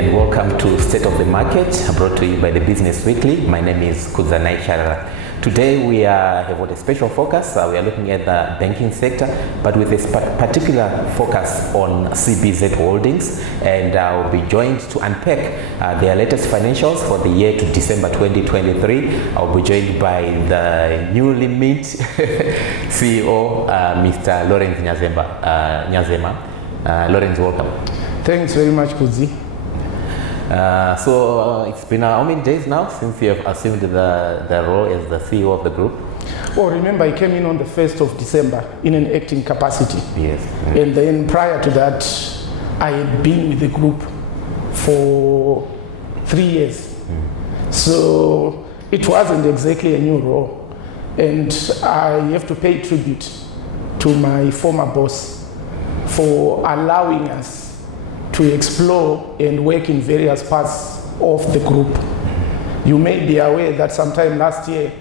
and welcome to State of the Market, brought to you by the Business Weekly. My name is Kuzanai Charara. Today we have got a special focus. We are looking at the banking sector, but with a particular focus on CBZ Holdings, and I'll be joined to unpack their latest financials for the year to December 2023. I'll be joined by the newly mint CEO, Mr. Lawrence Nyazema. Lawrence, welcome. Thanks very much, Kuzi. So it's been how many days now since you have assumed the role as the CEO of the group? Well, remember, I came in on the 1st of December in an acting capacity. Yes. And then prior to that, I had been with the group for 3 years. So it wasn't exactly a new role. And I have to pay tribute to my former boss for allowing us to explore and work in various parts of the group. You may be aware that sometime last year,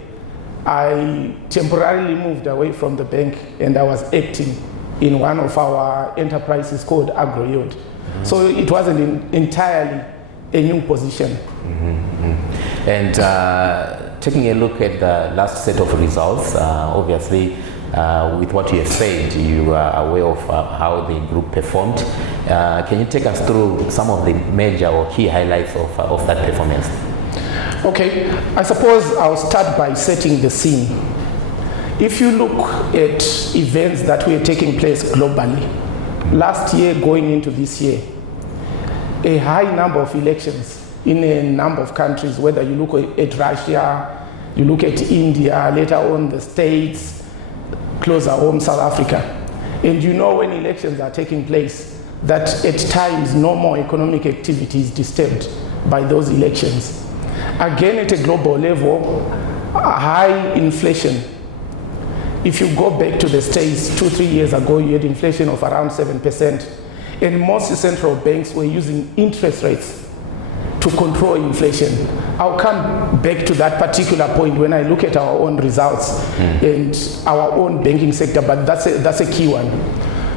I temporarily moved away from the bank and I was acting in one of our enterprises called AgroYield. So it wasn't entirely a new position. And taking a look at the last set of results, obviously, with what you have said, you are aware of how the group performed. Can you take us through some of the major or key highlights of that performance? Okay, I suppose I'll start by setting the scene. If you look at events that were taking place globally, last year going into this year, a high number of elections in a number of countries, whether you look at Russia, you look at India, later on the States, closer home, South Africa. And you know when elections are taking place, that at times no more economic activity is disturbed by those elections. Again, at a global level, high inflation. If you go back to the States 2-3 years ago, you had inflation of around 7%. And most central banks were using interest rates to control inflation. I'll come back to that particular point when I look at our own results and our own banking sector, but that's a key one.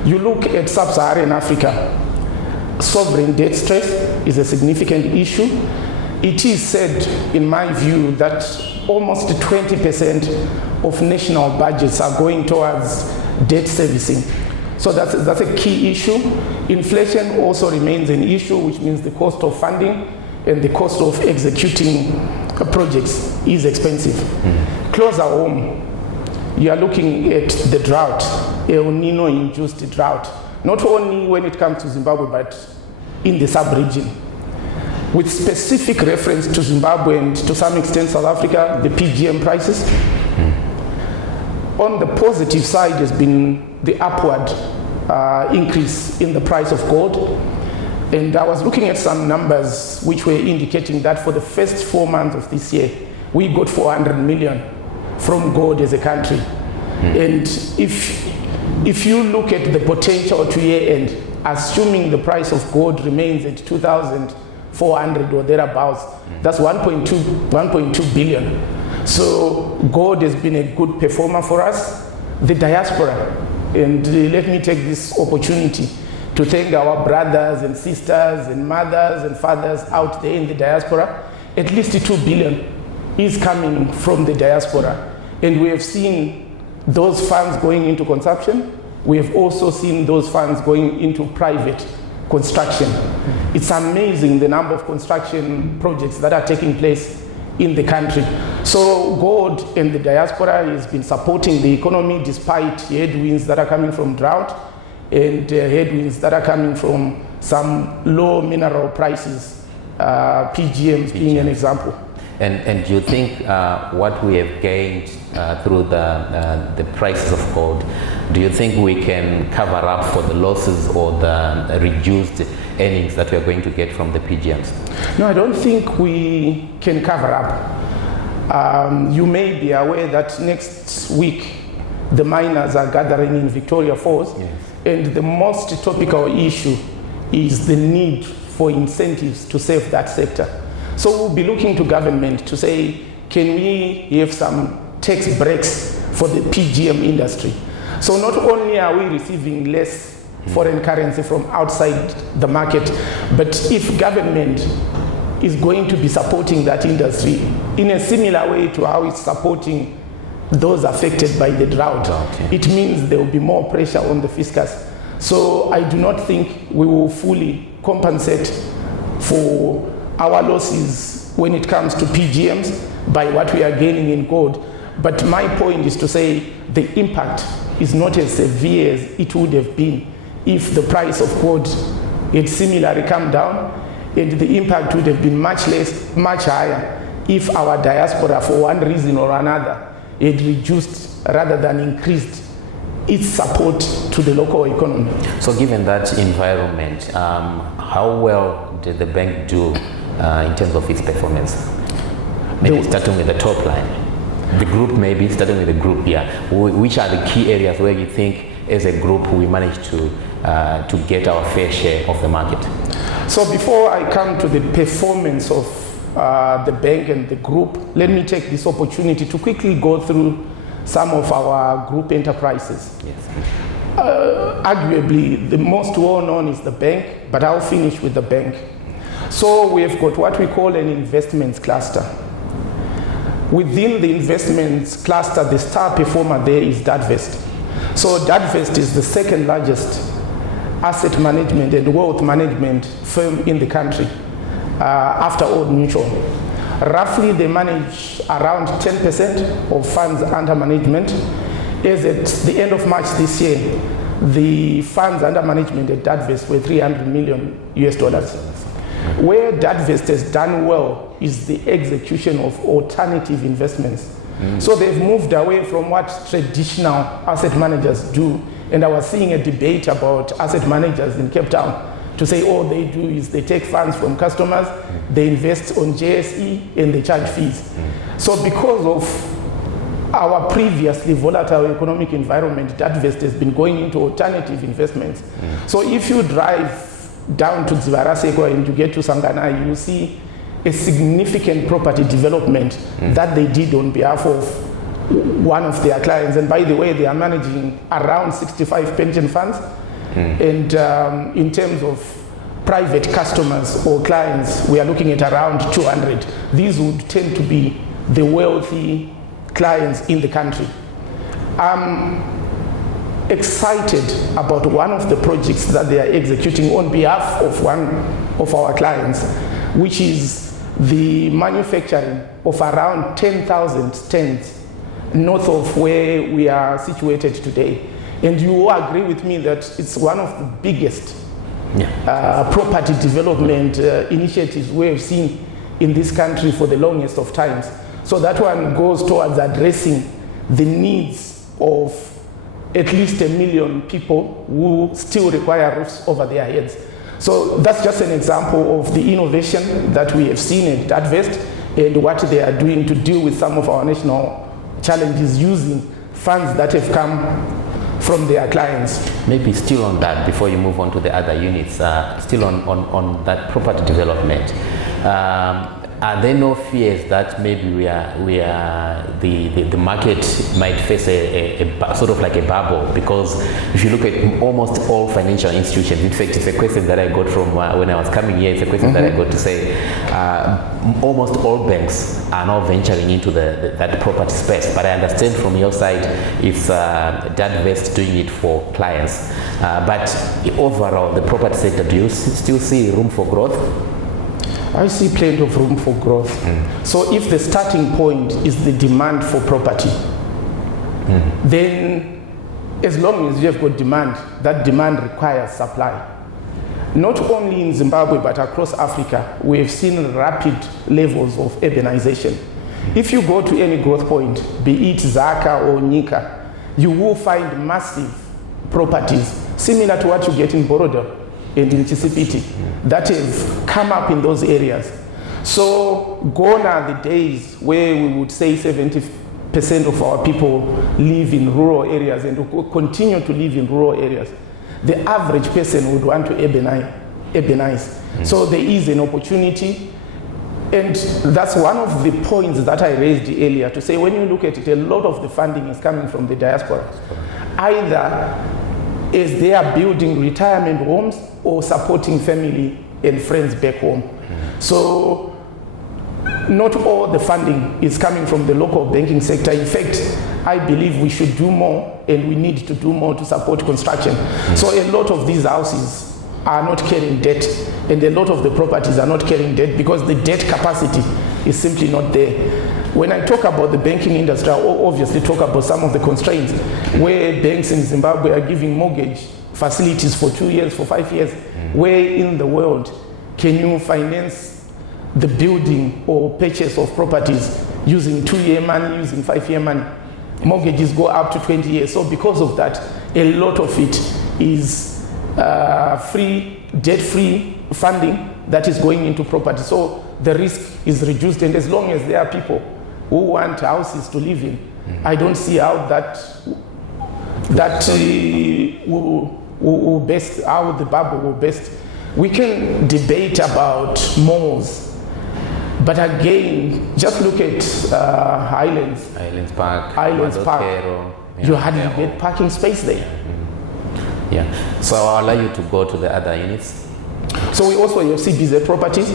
You look at sub-Saharan Africa, sovereign debt stress is a significant issue. It is said, in my view, that almost 20% of national budgets are going towards debt servicing. So that's a key issue. Inflation also remains an issue, which means the cost of funding and the cost of executing projects is expensive. Closer home, you are looking at the drought, El Nino-induced drought, not only when it comes to Zimbabwe, but in the sub-region. With specific reference to Zimbabwe and to some extent South Africa, the PGM prices. On the positive side has been the upward increase in the price of gold. And I was looking at some numbers which were indicating that for the first 4 months of this year, we got 400 million from gold as a country. And if you look at the potential to year end, assuming the price of gold remains at 2,400 or thereabouts, that's 1.2 billion. So gold has been a good performer for us. The diaspora, and let me take this opportunity to thank our brothers and sisters and mothers and fathers out there in the diaspora. At least 2 billion is coming from the diaspora. And we have seen those funds going into consumption. We have also seen those funds going into private construction. It's amazing the number of construction projects that are taking place in the country. So gold and the diaspora has been supporting the economy despite headwinds that are coming from drought and headwinds that are coming from some low mineral prices, PGMs being an example. And do you think what we have gained through the prices of gold, do you think we can cover up for the losses or the reduced earnings that we are going to get from the PGMs? No, I don't think we can cover up. You may be aware that next week the miners are gathering in Victoria Falls. Yes. And the most topical issue is the need for incentives to save that sector. So we'll be looking to government to say, can we have some tax breaks for the PGM industry? So not only are we receiving less foreign currency from outside the market. But if government is going to be supporting that industry in a similar way to how it's supporting those affected by the drought, it means there will be more pressure on the fiscus. So I do not think we will fully compensate for our losses when it comes to PGMs by what we are gaining in gold. But my point is to say the impact is not as severe as it would have been if the price of gold had similarly come down, and the impact would have been much less, much higher if our diaspora, for one reason or another, had reduced rather than increased its support to the local economy. So given that environment, how well did the bank do in terms of its performance? Maybe starting with the top line. The group, maybe starting with the group here. Which are the key areas where you think as a group we managed to get our fair share of the market? So before I come to the performance of the bank and the group, let me take this opportunity to quickly go through some of our group enterprises. Yes. Arguably, the most well-known is the bank, but I'll finish with the bank. So we've got what we call an investments cluster. Within the investments cluster, the star performer there is Dadvest. So Dadvest is the second largest asset management and wealth management firm in the country after Old Mutual. Roughly, they manage around 10% of funds under management. As at the end of March this year, the funds under management at Dadvest were $300 million. Where Dadvest has done well is the execution of alternative investments. So they've moved away from what traditional asset managers do. And I was seeing a debate about asset managers in Cape Town to say all they do is they take funds from customers, they invest on JSE, and they charge fees. So because of our previously volatile economic environment, Dadvest has been going into alternative investments. So if you drive down to Dzivarasekwa and you get to Sangana, you see a significant property development that they did on behalf of one of their clients. And by the way, they are managing around 65 pension funds. And in terms of private customers or clients, we are looking at around 200. These would tend to be the wealthy clients in the country. I'm excited about one of the projects that they are executing on behalf of one of our clients, which is the manufacturing of around 10,000 stands north of where we are situated today. And you will agree with me that it's one of the biggest property development initiatives we have seen in this country for the longest of times. So that one goes towards addressing the needs of at least 1 million people who still require roofs over their heads. So that's just an example of the innovation that we have seen at Dadvest and what they are doing to deal with some of our national challenges using funds that have come from their clients. Maybe still on that, before you move on to the other units, still on that property development, are there no fears that maybe the market might face a sort of like a bubble? Because if you look at almost all financial institutions, in fact, it's a question that I got from when I was coming here, it's a question that I got to say, almost all banks are now venturing into that property space. But I understand from your side, it's Dadvest doing it for clients. But overall, the property sector, do you still see room for growth? I see plenty of room for growth. So if the starting point is the demand for property, then as long as you have got demand, that demand requires supply. Not only in Zimbabwe, but across Africa, we have seen rapid levels of urbanization. If you go to any growth point, be it Zaka or Nika, you will find massive properties similar to what you get in Borodale and in Chisipiti that have come up in those areas. So gone are the days where we would say 70% of our people live in rural areas and will continue to live in rural areas. The average person would want to urbanize. So there is an opportunity, and that's one of the points that I raised earlier to say when you look at it, a lot of the funding is coming from the diaspora. Either as they are building retirement homes or supporting family and friends back home. So not all the funding is coming from the local banking sector. In fact, I believe we should do more, and we need to do more to support construction. So a lot of these houses are not carrying debt, and a lot of the properties are not carrying debt because the debt capacity is simply not there. When I talk about the banking industry, I obviously talk about some of the constraints where banks in Zimbabwe are giving mortgage facilities for 2 years, for 5 years. Where in the world can you finance the building or purchase of properties using 2-year money, using 5-year money? Mortgages go up to 20 years. So because of that, a lot of it is free, debt-free funding that is going into property. So the risk is reduced, and as long as there are people who want houses to live in, I don't see how will best, how the bubble will best. We can debate about malls, but again, just look at Highlands Park. You hardly get parking space there. Yeah. So I'll allow you to go to the other units. So we also have CBZ properties.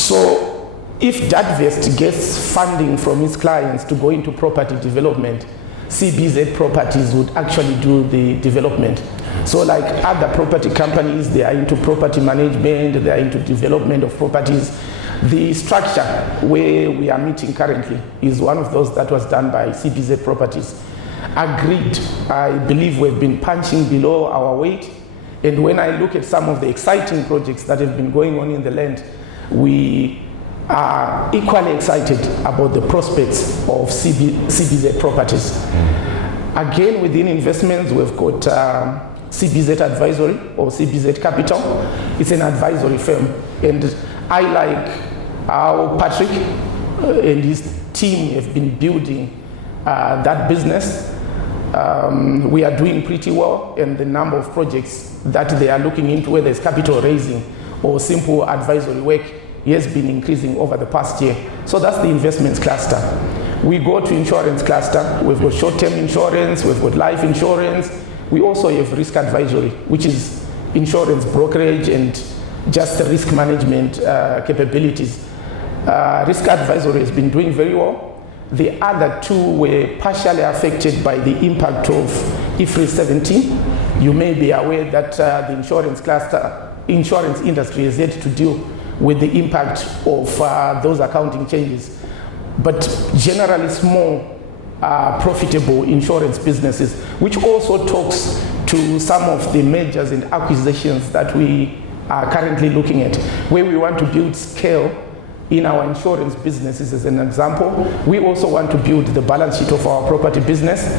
So if Dadvest gets funding from its clients to go into property development, CBZ properties would actually do the development. So like other property companies, they are into property management, they are into development of properties. The structure where we are meeting currently is one of those that was done by CBZ properties. Agreed, I believe we've been punching below our weight. And when I look at some of the exciting projects that have been going on in the land, we are equally excited about the prospects of CBZ properties. Again, within investments, we've got CBZ Advisory or CBZ Capital. It's an advisory firm, and I like how Patrick and his team have been building that business. We are doing pretty well, and the number of projects that they are looking into, whether it's capital raising or simple advisory work, has been increasing over the past year. So that's the investments cluster. We go to insurance cluster. We've got short-term insurance, we've got life insurance. We also have risk advisory, which is insurance brokerage and just the risk management capabilities. Risk advisory has been doing very well. The other two were partially affected by the impact of IFRS 17. You may be aware that the insurance industry has yet to deal with the impact of those accounting changes. But generally small, profitable insurance businesses, which also talks to some of the mergers and acquisitions that we are currently looking at, where we want to build scale in our insurance businesses. As an example, we also want to build the balance sheet of our property business.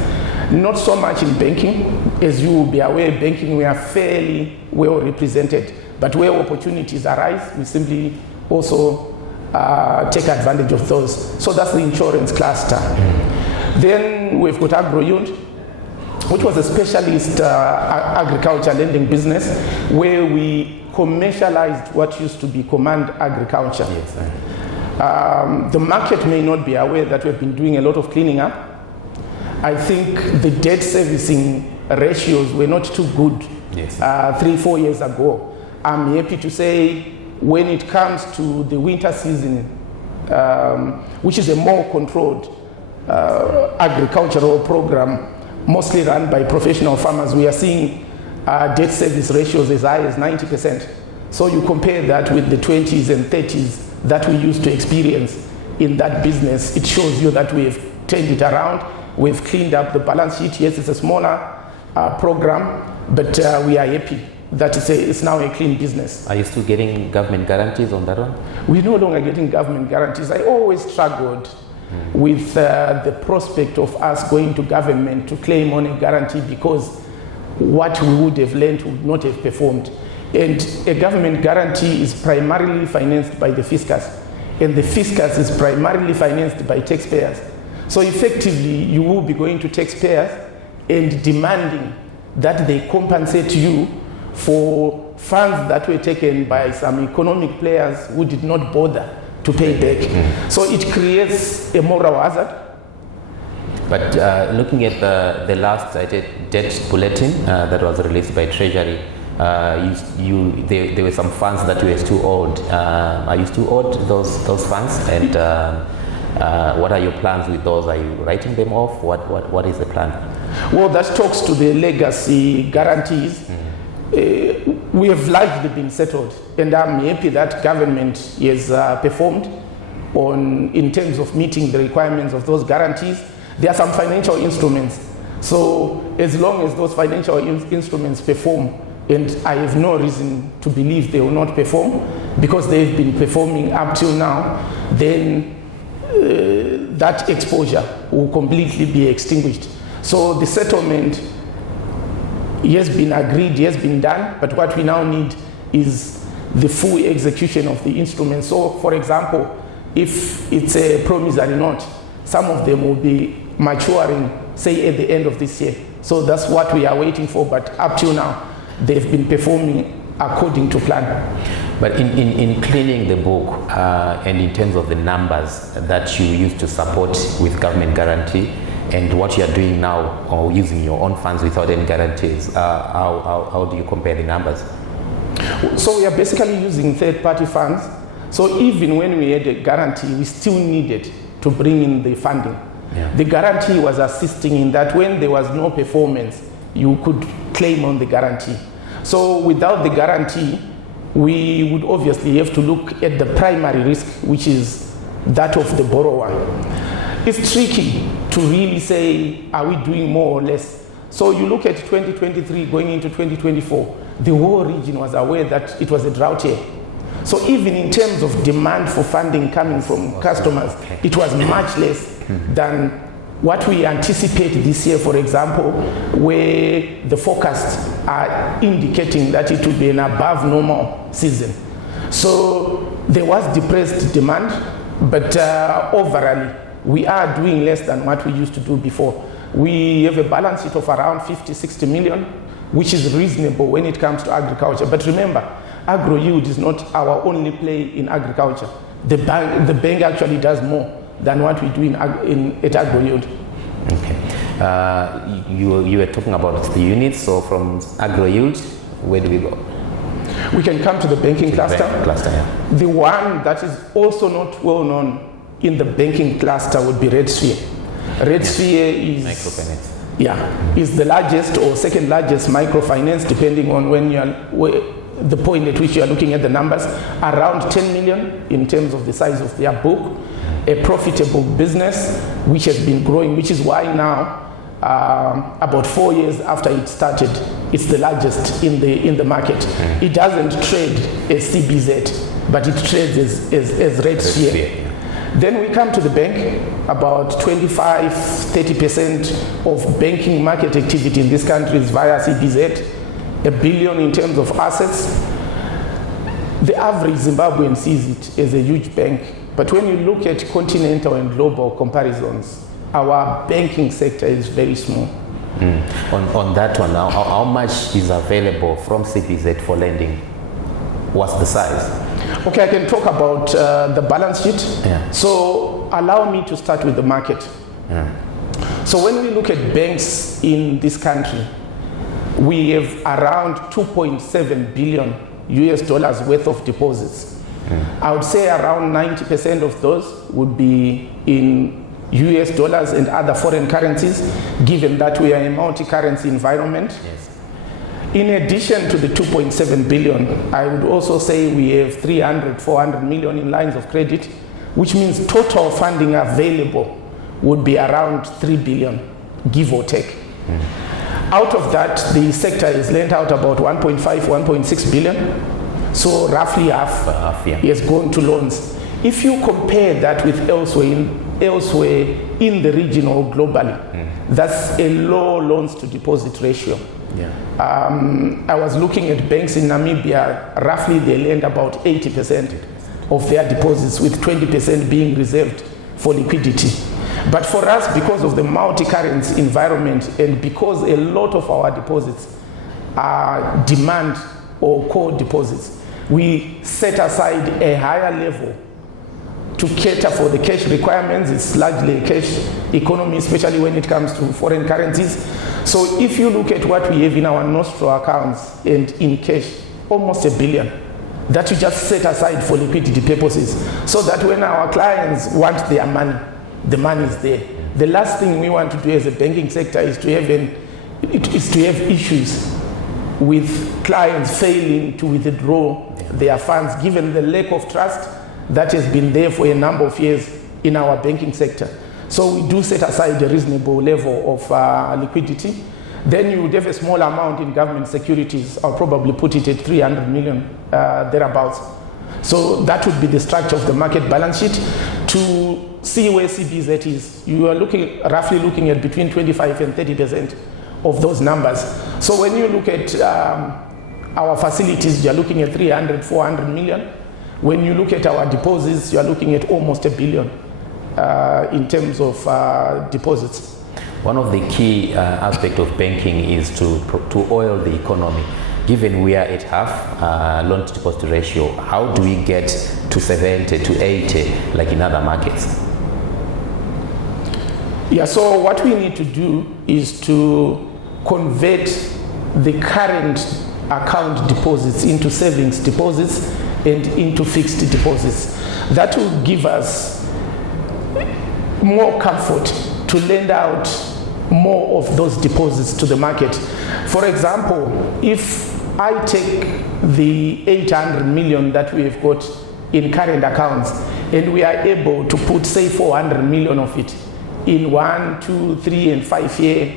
Not so much in banking. As you will be aware, banking, we are fairly well represented. But where opportunities arise, we simply also take advantage of those. So that's the insurance cluster. Then we've got AgroYund, which was a specialist agriculture lending business where we commercialized what used to be command agriculture. Yes, the market may not be aware that we've been doing a lot of cleaning up. I think the debt servicing ratios were not too good 3-4 years ago. I'm happy to say when it comes to the winter season, which is a more controlled agricultural program, mostly run by professional farmers, we are seeing debt service ratios as high as 90%. So you compare that with the 20s and 30s that we used to experience in that business, it shows you that we have turned it around. We've cleaned up the balance sheet. Yes, it's a smaller program, but we are happy that it's now a clean business. Are you still getting government guarantees on that one? We're no longer getting government guarantees. I always struggled with the prospect of us going to government to claim on a guarantee because what we would have learned would not have performed. And a government guarantee is primarily financed by the fiscus, and the fiscus is primarily financed by taxpayers. So effectively, you will be going to taxpayers and demanding that they compensate you for funds that were taken by some economic players who did not bother to pay back. So it creates a moral hazard. But looking at the last debt bulletin that was released by Treasury, there were some funds that were still owed. Are you still owed those funds? And what are your plans with those? Are you writing them off? What is the plan? Well, that talks to the legacy guarantees. We have largely been settled, and I'm happy that government has performed in terms of meeting the requirements of those guarantees. There are some financial instruments. So as long as those financial instruments perform, and I have no reason to believe they will not perform because they've been performing up till now, then that exposure will completely be extinguished. So the settlement has been agreed, has been done, but what we now need is the full execution of the instruments. So for example, if it's a promissory note, some of them will be maturing, say at the end of this year. So that's what we are waiting for, but up till now, they've been performing according to plan. But in cleaning the book and in terms of the numbers that you used to support with government guarantee and what you are doing now or using your own funds without any guarantees, how do you compare the numbers? So we are basically using third-party funds. So even when we had a guarantee, we still needed to bring in the funding. Yeah. The guarantee was assisting in that when there was no performance, you could claim on the guarantee. So without the guarantee, we would obviously have to look at the primary risk, which is that of the borrower. It's tricky to really say, are we doing more or less? So you look at 2023 going into 2024, the whole region was aware that it was a drought year. So even in terms of demand for funding coming from customers, it was much less than what we anticipate this year, for example, where the forecasts are indicating that it will be an above normal season. So there was depressed demand, but overall, we are doing less than what we used to do before. We have a balance sheet of around 50-60 million, which is reasonable when it comes to agriculture. But remember, agro yield is not our only play in agriculture. The bank actually does more than what we do at agro yield. Okay. You were talking about the units, so from agro yield, where do we go? We can come to the banking cluster. Yeah. The one that is also not well known in the banking cluster would be Red Sphere. Red Sphere is microfinance. Yeah, is the largest or second largest microfinance, depending on the point at which you are looking at the numbers, around 10 million in terms of the size of their book. A profitable business which has been growing, which is why now, about 4 years after it started, it's the largest in the market. It doesn't trade as CBZ, but it trades as Red Sphere. Then we come to the bank. About 25-30% of banking market activity in this country is via CBZ, $1 billion in terms of assets. The average Zimbabwean sees it as a huge bank, but when you look at continental and global comparisons, our banking sector is very small. On that one, how much is available from CBZ for lending? What's the size? Okay, I can talk about the balance sheet. Yeah. So allow me to start with the market. So when we look at banks in this country, we have around $2.7 billion worth of deposits. I would say around 90% of those would be in US dollars and other foreign currencies, given that we are in a multi-currency environment. Yes. In addition to the 2.7 billion, I would also say we have 400 million in lines of credit, which means total funding available would be around 3 billion, give or take. Out of that, the sector is lent out about 1.5, 1.6 billion. So roughly half has gone to loans. If you compare that with elsewhere in the region or globally, that's a low loans to deposit ratio. Yeah. I was looking at banks in Namibia, roughly they lend about 80% of their deposits, with 20% being reserved for liquidity. But for us, because of the multi-currency environment and because a lot of our deposits are demand or core deposits, we set aside a higher level to cater for the cash requirements. It's largely a cash economy, especially when it comes to foreign currencies. So if you look at what we have in our nostro accounts and in cash, almost $1 billion that we just set aside for liquidity purposes, so that when our clients want their money, the money is there. The last thing we want to do as a banking sector is to have issues with clients failing to withdraw their funds, given the lack of trust that has been there for a number of years in our banking sector. So we do set aside a reasonable level of liquidity. Then you would have a small amount in government securities. I'll probably put it at 300 million, thereabouts. So that would be the structure of the market balance sheet. To see where CBZ is, you are roughly looking at between 25 and 30% of those numbers. So when you look at our facilities, you're looking at 300, 400 million. When you look at our deposits, you're looking at almost $1 billion in terms of deposits. One of the key aspects of banking is to oil the economy. Given we are at half loan to deposit ratio, how do we get to 70 to 80 like in other markets? Yeah, so what we need to do is to convert the current account deposits into savings deposits and into fixed deposits. That will give us more comfort to lend out more of those deposits to the market. For example, if I take the 800 million that we have got in current accounts and we are able to put, say, 400 million of it in 1, 2, 3, and 5 year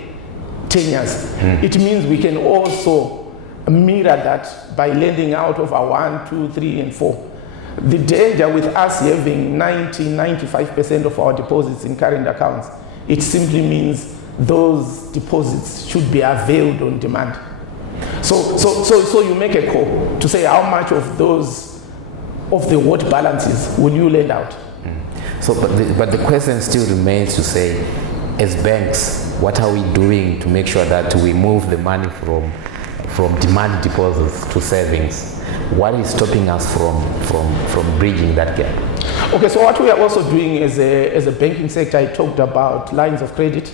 tenures, it means we can also mirror that by lending out of our 1, 2, 3, and 4. The danger with us having 95% of our deposits in current accounts, it simply means those deposits should be availed on demand. So you make a call to say how much of those of the what balances will you lend out. So, but the question still remains to say, as banks, what are we doing to make sure that we move the money from demand deposits to savings? What is stopping us from bridging that gap? Okay, so what we are also doing as a banking sector, I talked about lines of credit.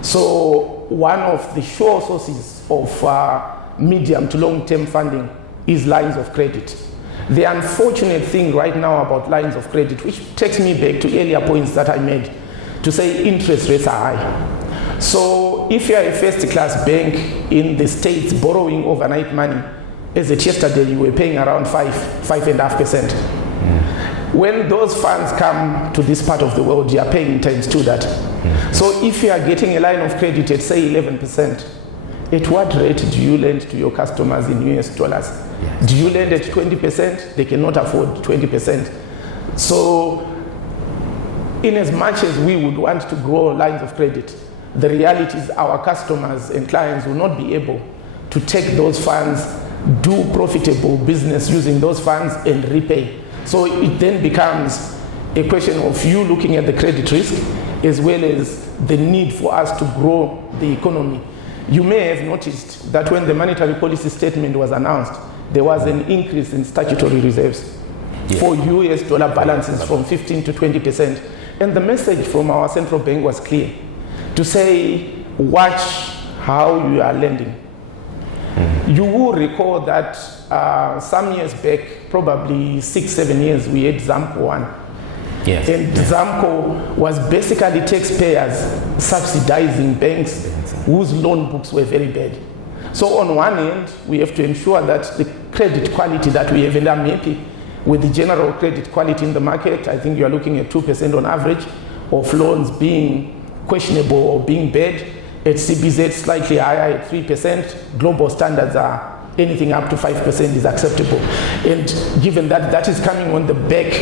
So one of the sure sources of medium to long-term funding is lines of credit. The unfortunate thing right now about lines of credit, which takes me back to earlier points that I made, to say interest rates are high. So if you are a first-class bank in the States borrowing overnight money, as at yesterday you were paying around 5.5%. When those funds come to this part of the world, you are paying times 2 that. So if you are getting a line of credit at, say, 11%, at what rate do you lend to your customers in US dollars? Yes. Do you lend at 20%? They cannot afford 20%. So in as much as we would want to grow lines of credit, the reality is our customers and clients will not be able to take those funds, do profitable business using those funds and repay. So it then becomes a question of you looking at the credit risk as well as the need for us to grow the economy. You may have noticed that when the monetary policy statement was announced, there was an increase in statutory reserves for US dollar balances from 15 to 20%. And the message from our central bank was clear, to say, watch how you are lending. You will recall that some years back, probably 6-7 years, we had ZAMCO 1. Yes. And ZAMCO was basically taxpayers subsidizing banks whose loan books were very bad. So on one end, we have to ensure that the credit quality that we have, and I'm happy with the general credit quality in the market. I think you are looking at 2% on average of loans being questionable or being bad. At CBZ, slightly higher at 3%. Global standards are anything up to 5% is acceptable. And given that that is coming on the back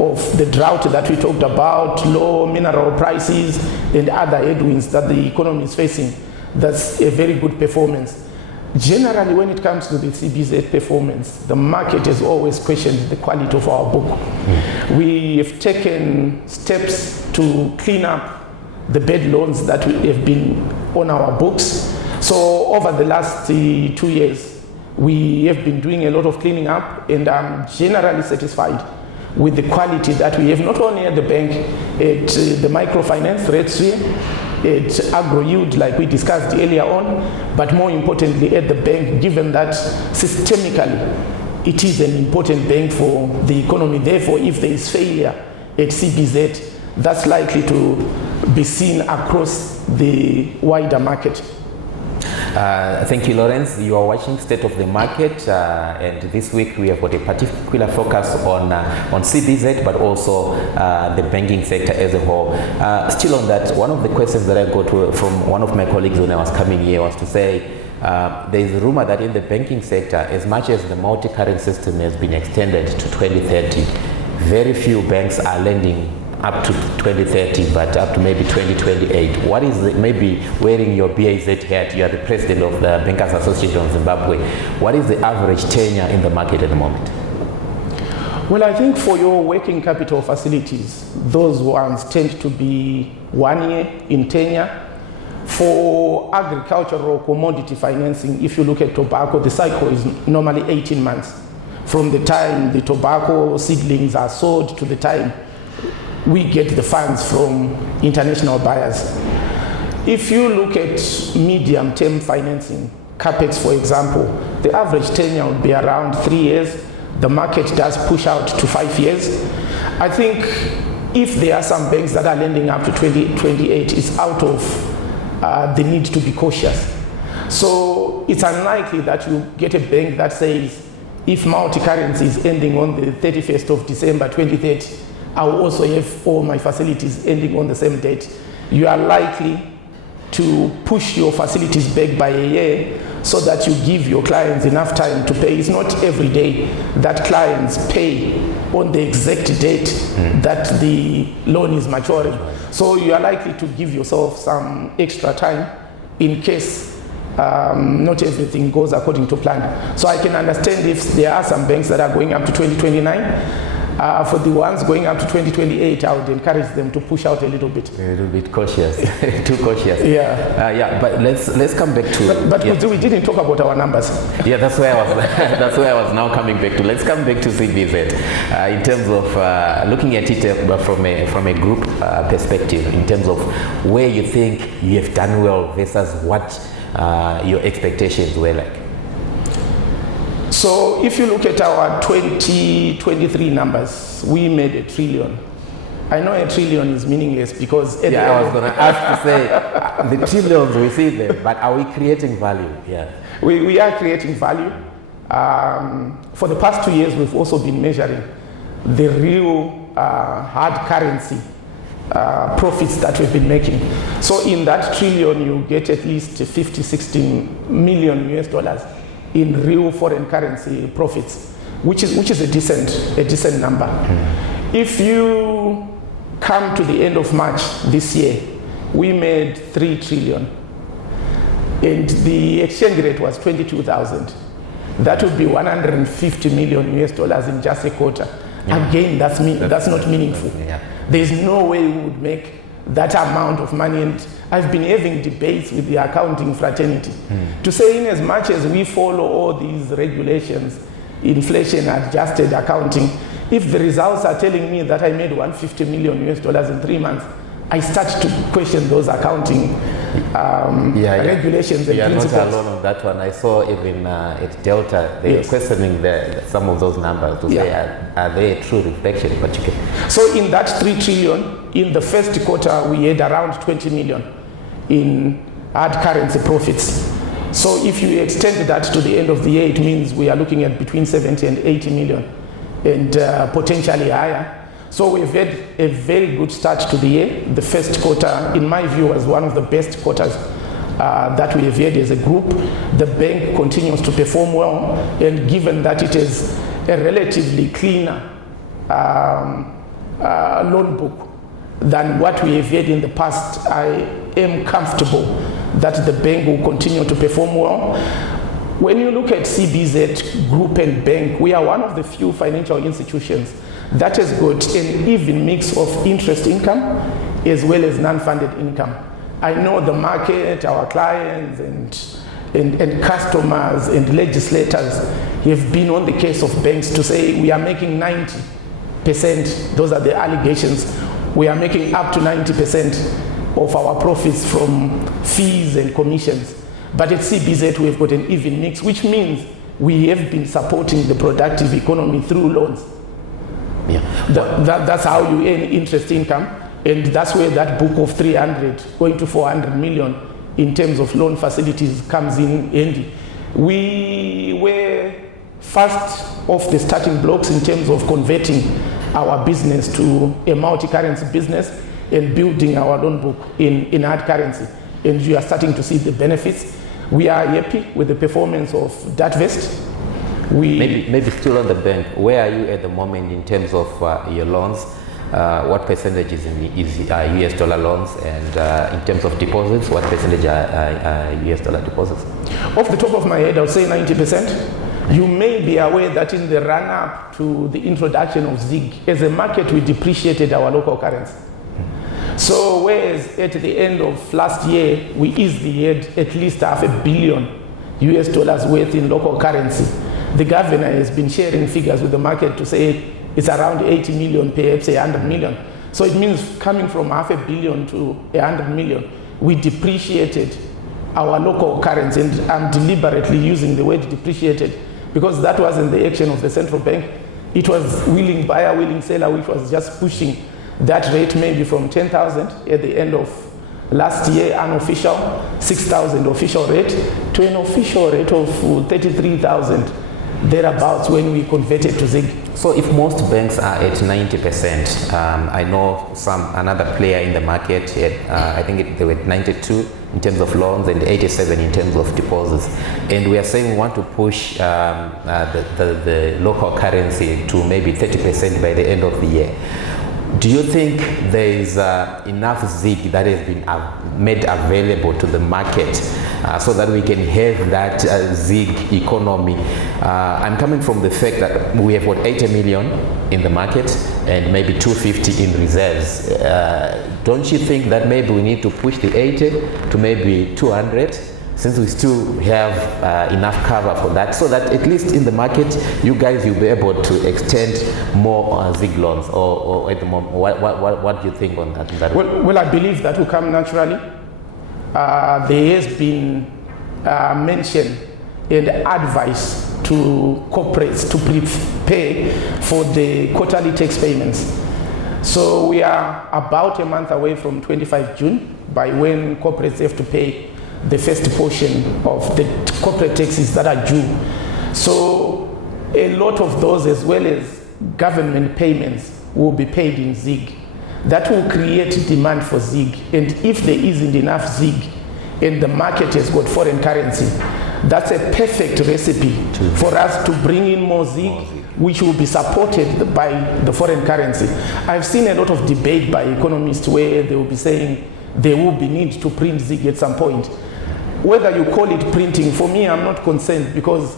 of the drought that we talked about, low mineral prices and other headwinds that the economy is facing, that's a very good performance. Generally, when it comes to the CBZ performance, the market has always questioned the quality of our book. We have taken steps to clean up the bad loans that have been on our books. So over the last 2 years, we have been doing a lot of cleaning up, and I'm generally satisfied with the quality that we have, not only at the bank, at the microfinance rates here, at agro yield like we discussed earlier on, but more importantly at the bank, given that systemically it is an important bank for the economy. Therefore, if there is failure at CBZ, that's likely to be seen across the wider market. Thank you, Lawrence. You are watching State of the Market, and this week we have got a particular focus on CBZ, but also the banking sector as a whole. Still on that, one of the questions that I got from one of my colleagues when I was coming here was to say, there is a rumor that in the banking sector, as much as the multi-currency system has been extended to 2030, very few banks are lending up to 2030, but up to maybe 2028. What is the, maybe wearing your BAZ hat, you are the president of the Bankers Association of Zimbabwe, what is the average tenure in the market at the moment? Well, I think for your working capital facilities, those ones tend to be 1 year in tenure. For agricultural commodity financing, if you look at tobacco, the cycle is normally 18 months. From the time the tobacco seedlings are sold to the time we get the funds from international buyers. If you look at medium-term financing, CapEx for example, the average tenure would be around 3 years. The market does push out to 5 years. I think if there are some banks that are lending up to 2028, it's out of the need to be cautious. So it's unlikely that you get a bank that says, if multi-currency is ending on the 31st of December 2030, I will also have all my facilities ending on the same date. You are likely to push your facilities back by a year so that you give your clients enough time to pay. It's not every day that clients pay on the exact date that the loan is maturing. So you are likely to give yourself some extra time in case not everything goes according to plan. So I can understand if there are some banks that are going up to 2029. For the ones going up to 2028, I would encourage them to push out a little bit. A little bit cautious, too cautious. Yeah. Yeah. But let's come back to. But yeah. We didn't talk about our numbers. Yeah, that's where I was. That's where I was now coming back to. Let's come back to CBZ in terms of looking at it from a group perspective. In terms of where you think you have done well versus what your expectations were like. So if you look at our 2023 numbers, we made $1 trillion. I know $1 trillion is meaningless because I was going to ask to say the trillions we see them, but are we creating value? Yeah, we are creating value. For the past 2 years, we've also been measuring the real hard currency profits that we've been making. So in that $1 trillion, you get at least 50-60 million US dollars in real foreign currency profits, which is a decent number. If you come to the end of March this year, we made $3 trillion, and the exchange rate was 22,000. That would be 150 million US dollars in just a quarter. Again, that's not meaningful. There's no way we would make that amount of money, and I've been having debates with the accounting fraternity to say, in as much as we follow all these regulations, inflation adjusted accounting, if the results are telling me that I made 150 million US dollars in 3 months, I start to question those accounting regulations and principles. Not alone on that one. I saw even at Delta, they were questioning some of those numbers to say, are they a true reflection? But you can. So in that $3 trillion, in the first quarter, we had around 20 million in hard currency profits. So if you extend that to the end of the year, it means we are looking at between 70 and 80 million and potentially higher. So we've had a very good start to the year. The first quarter, in my view, was one of the best quarters that we have had as a group. The bank continues to perform well, and given that it is a relatively cleaner loan book than what we have had in the past, I am comfortable that the bank will continue to perform well. When you look at CBZ Group and Bank, we are one of the few financial institutions that has got an even mix of interest income as well as non-funded income. I know the market, our clients and customers and legislators have been on the case of banks to say we are making 90 those are the allegations. We are making up to 90% of our profits from fees and commissions. But at CBZ, we've got an even mix, which means we have been supporting the productive economy through loans. Yeah. That's how you earn interest income, and that's where that book of 300 going to 400 million in terms of loan facilities comes in handy. We were first off the starting blocks in terms of converting our business to a multi-currency business and building our loan book in hard currency, and you are starting to see the benefits. We are happy with the performance of DatVest. Maybe still on the bank, where are you at the moment in terms of your loans? What percentage is US dollar loans, and in terms of deposits, what percentage are US dollar deposits? Off the top of my head, I would say 90%. You may be aware that in the run-up to the introduction of ZIG, as a market, we depreciated our local currency. So whereas at the end of last year, we easily had at least $500 million US dollars worth in local currency, the governor has been sharing figures with the market to say it's around 80 million, perhaps 100 million. So it means coming from $500 million to 100 million, we depreciated our local currency, and I'm deliberately using the word depreciated because that wasn't the action of the central bank. It was willing buyer, willing seller, which was just pushing that rate maybe from 10,000 at the end of last year, unofficial, 6,000 official rate, to an official rate of 33,000, thereabouts when we converted to ZIG. So if most banks are at 90%, I know another player in the market, I think they were at 92 in terms of loans and 87 in terms of deposits. And we are saying we want to push the local currency to maybe 30% by the end of the year. Do you think there is enough ZIG that has been made available to the market so that we can have that ZIG economy? I'm coming from the fact that we have 80 million in the market and maybe 250 in reserves. Don't you think that maybe we need to push the 80 to maybe 200? Since we still have enough cover for that, so that at least in the market, you guys will be able to extend more ZIG loans, or at the moment, what do you think on that? Well, I believe that will come naturally. There has been mention and advice to corporates to prepare for the quarterly tax payments. So we are about a month away from 25 June, by when corporates have to pay the first portion of the corporate taxes that are due. So a lot of those, as well as government payments, will be paid in ZIG. That will create demand for ZIG. And if there isn't enough ZIG and the market has got foreign currency, that's a perfect recipe for us to bring in more ZIG, which will be supported by the foreign currency. I've seen a lot of debate by economists where they will be saying there will be need to print ZIG at some point. Whether you call it printing, for me, I'm not concerned, because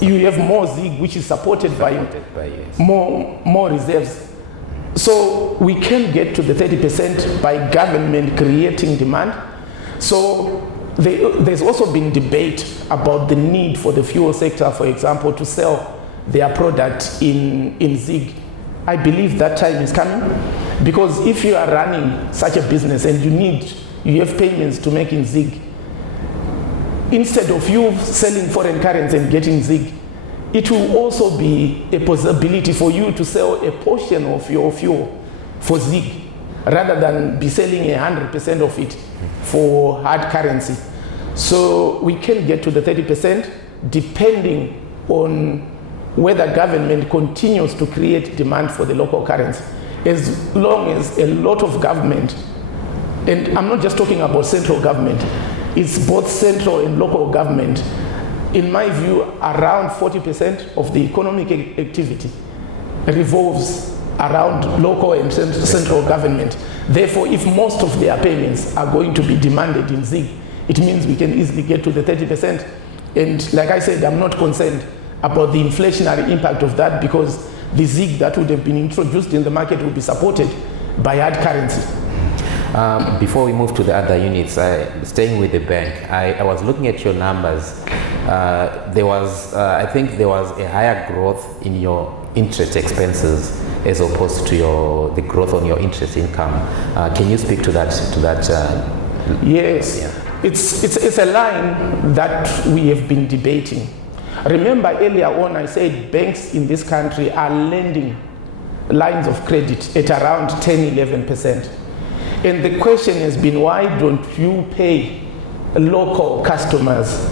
you have more ZIG, which is supported by more reserves. So we can get to the 30% by government creating demand. So there's also been debate about the need for the fuel sector, for example, to sell their product in ZIG. I believe that time is coming, because if you are running such a business and you have payments to make in ZIG, instead of you selling foreign currency and getting ZIG, it will also be a possibility for you to sell a portion of your fuel for ZIG, rather than be selling 100% of it for hard currency. So we can get to the 30% depending on whether government continues to create demand for the local currency. As long as a lot of government, and I'm not just talking about central government, it's both central and local government. In my view, around 40% of the economic activity revolves around local and central government. Therefore, if most of their payments are going to be demanded in ZIG, it means we can easily get to the 30%. And like I said, I'm not concerned about the inflationary impact of that, because the ZIG that would have been introduced in the market will be supported by hard currency. Before we move to the other units, staying with the bank, I was looking at your numbers. I think there was a higher growth in your interest expenses as opposed to the growth on your interest income. Can you speak to that? Yes, Yeah. It's a line that we have been debating. Remember earlier on I said banks in this country are lending lines of credit at around 10-11%. And the question has been, why don't you pay local customers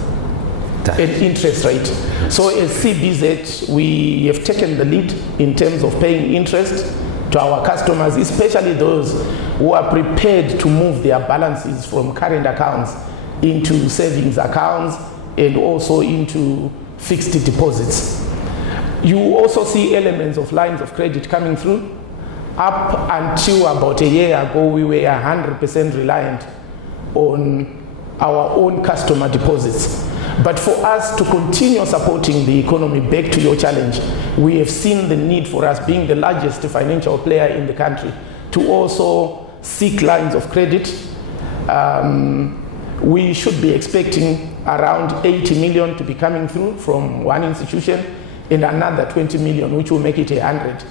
an interest rate? So as CBZ, we have taken the lead in terms of paying interest to our customers, especially those who are prepared to move their balances from current accounts into savings accounts and also into fixed deposits. You also see elements of lines of credit coming through. Up until about a year ago, we were 100% reliant on our own customer deposits. But for us to continue supporting the economy, back to your challenge, we have seen the need for us, being the largest financial player in the country, to also seek lines of credit. We should be expecting around 80 million to be coming through from one institution and another 20 million, which will make it 100.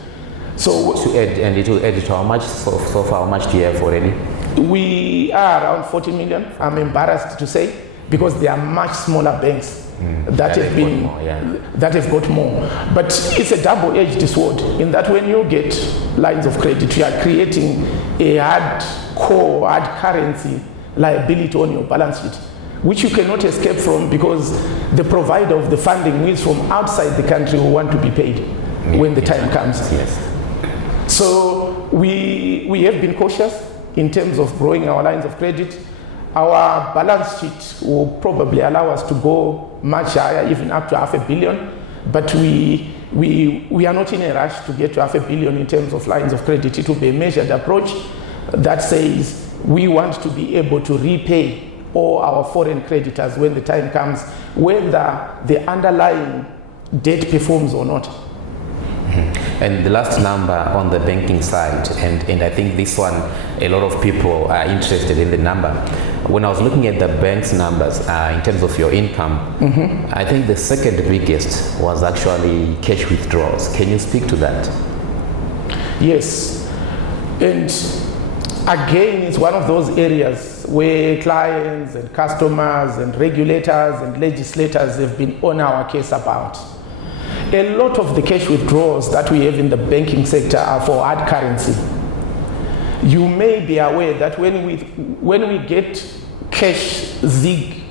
So and it will add to how much? So far, how much do you have already? We are around 40 million, I'm embarrassed to say, because there are much smaller banks that have got more. But it's a double-edged sword in that when you get lines of credit, you are creating a hard currency liability on your balance sheet, which you cannot escape from because the provider of the funding is from outside the country who want to be paid when the time comes. Yes. So we have been cautious in terms of growing our lines of credit. Our balance sheet will probably allow us to go much higher, even up to 500 million. But we are not in a rush to get to 500 million in terms of lines of credit. It will be a measured approach that says we want to be able to repay all our foreign creditors when the time comes, whether the underlying debt performs or not. And the last number on the banking side, and I think this one, a lot of people are interested in the number. When I was looking at the bank's numbers in terms of your income, I think the second biggest was actually cash withdrawals. Can you speak to that? Yes. And again, it's one of those areas where clients and customers and regulators and legislators have been on our case about. A lot of the cash withdrawals that we have in the banking sector are for hard currency. You may be aware that when we get cash, ZIG,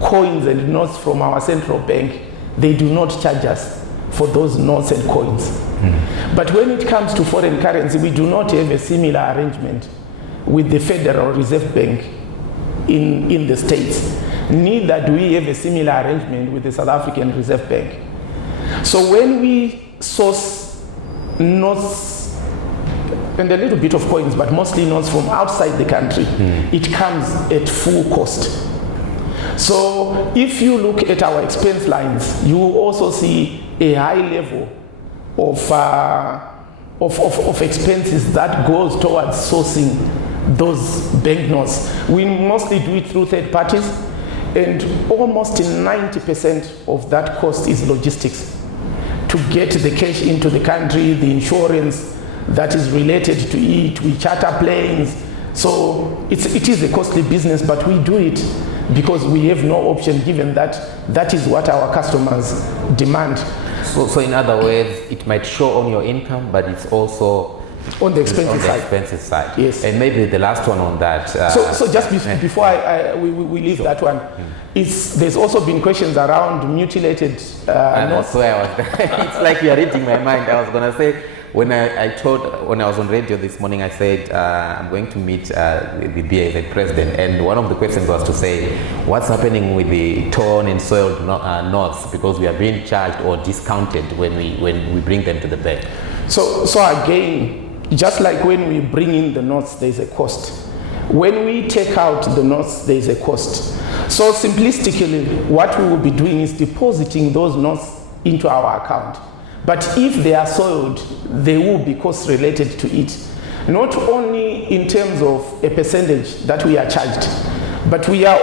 coins and notes from our central bank, they do not charge us for those notes and coins. But when it comes to foreign currency, we do not have a similar arrangement with the Federal Reserve Bank in the States. Neither do we have a similar arrangement with the South African Reserve Bank. So when we source notes and a little bit of coins, but mostly notes from outside the country, it comes at full cost. So if you look at our expense lines, you will also see a high level of expenses that goes towards sourcing those banknotes. We mostly do it through third parties, and almost 90% of that cost is logistics. To get the cash into the country, the insurance that is related to it, we charter planes. So it is a costly business, but we do it because we have no option, given that is what our customers demand. So in other words, it might show on your income, but it's also on the expenses side. Yes. And maybe the last one on that. So just before we leave that one, there's also been questions around mutilated notes. That's why I was. It's like you are reading my mind. I was gonna say when I was on radio this morning, I said I'm going to meet the BIZ president, and one of the questions was to say what's happening with the torn and soiled notes, because we are being charged or discounted when we bring them to the bank. So again, just like when we bring in the notes, there's a cost. When we take out the notes, there's a cost. So simplistically, what we will be doing is depositing those notes into our account. But if they are soiled, there will be costs related to it. Not only in terms of a percentage that we are charged, but we are